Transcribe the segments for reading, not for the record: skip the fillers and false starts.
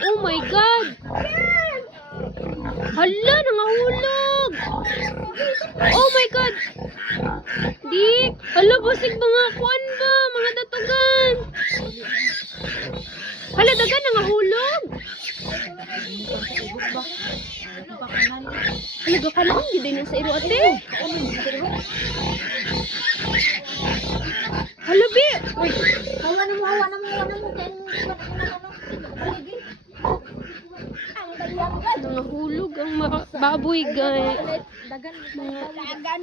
Oh my God! Hala, nangahulog! Oh my God! Di! Hala, basig mga kuan ba? Mga datugan! Hala, dagan nangahulog! Hala, gakalaan, gid na sa iro ate! Hala, bi! Hawa na mo. Nangahulog ang mga baboy, guys. Dagan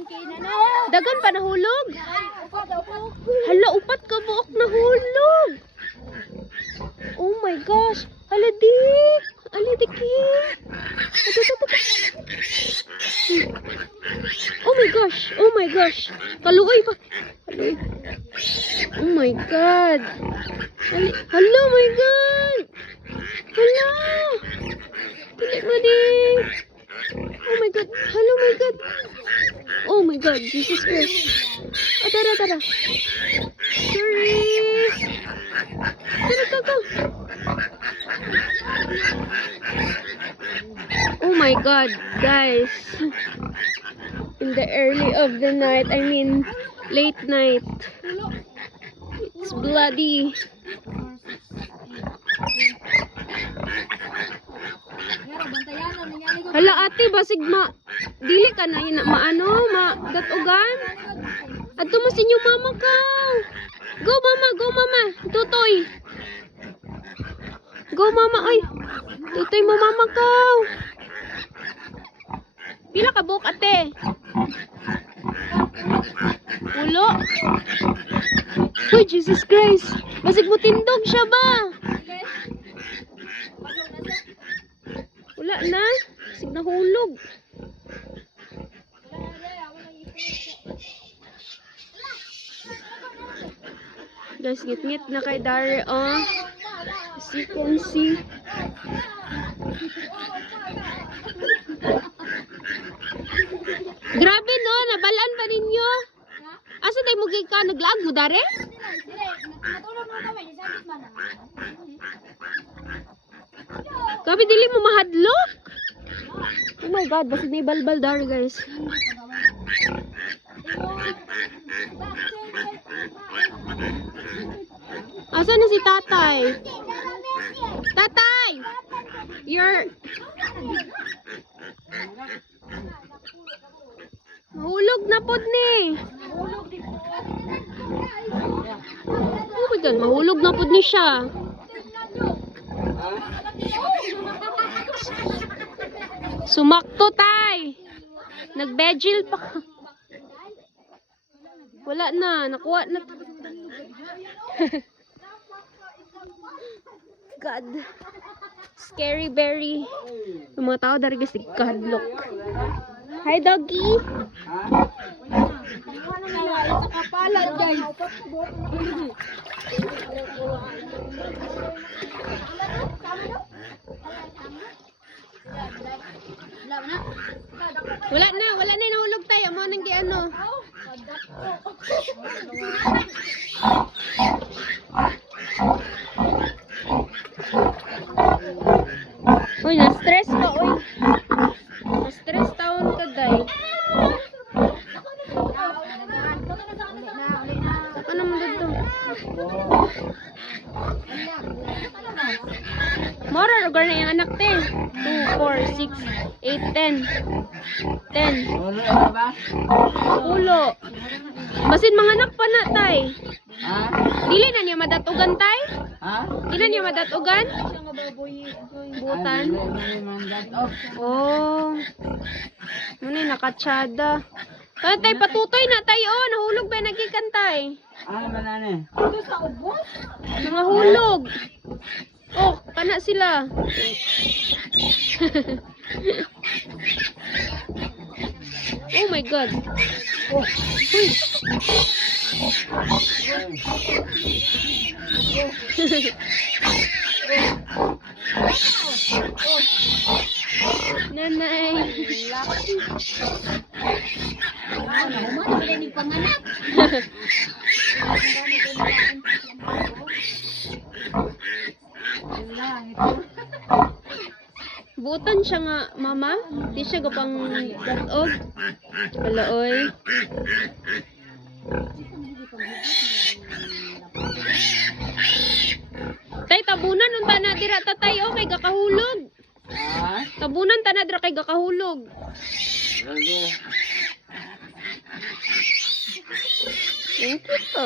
kay na. Dagan pa nahulog? Hala, upat ka buok nahulog. Oh my gosh. Hala, dik. Hala, diki. Oh my gosh. Oh my gosh. Kaluoy pa. Kaluoy. Oh my God. Hala, oh my God. Hala. Dili mo di. Oh my God. Hello, my God. Oh my God. Jesus Christ. Oh, tara. Sorry. Tara, go. Oh my God, guys. In the early of the night, I mean, late night. It's bloody. Hala ate, basig dili ka na yun, datugan. Adto mo sa inyo mama ka. Go mama, tutoy. Go mama, oy. Tutoy mo mama ka. Pila ka buok ate? Ulo. Uy, Jesus Christ. Basig mo tindog siya ba? Wala na. Basig nahulog. Guys, ngit-ngit na kay Dari, oh. As you can see. Grabe, no? Nabalaan pa ninyo? Asa tayo mugay ka? Naglaag mo, Dari? Grabe, dili mo mahadlok? Oh my God, basig na ibalbal, Dari, guys. Asa na si tatay? Tatay! Mahulog na pod ni. Oh my God, mahulog na pod ni siya. Sumakto tay. Nagbegil pa. Wala na, nakuha na. God. Scary berry. Yung mga tao dari guys nagkahadlok. Hi doggy. Kapalan guys. Wala na nahulog tayo. Mo nang giano. Uy, na-stress ka, uy. Na-stress taon ka, day. Saka naman dito. Mara, lugar na yung anak, te. 2, 4, 6, 8, 10. 10. Ulo. Basin mga anak pa na, tay. Dili na niya madatugan, tay? Dili na niya madatugan? Butan. Oh. Muna nakatsada. Kaya tay, patutoy na tay, oh. Nahulog ba nagkikantay? Manane. Ito sa ubos? Nahulog. Oh, kana sila. Oh my God. Oh. Uy. Nanay. Gibutan siya nga, mama. Di siya gapang danog. Hala, oy. Tay, tabunan unta na dira tatay, oh, kay gakahulog. Ha? Tabunan ta na dira kay gakahulog. Sige. Thank you po.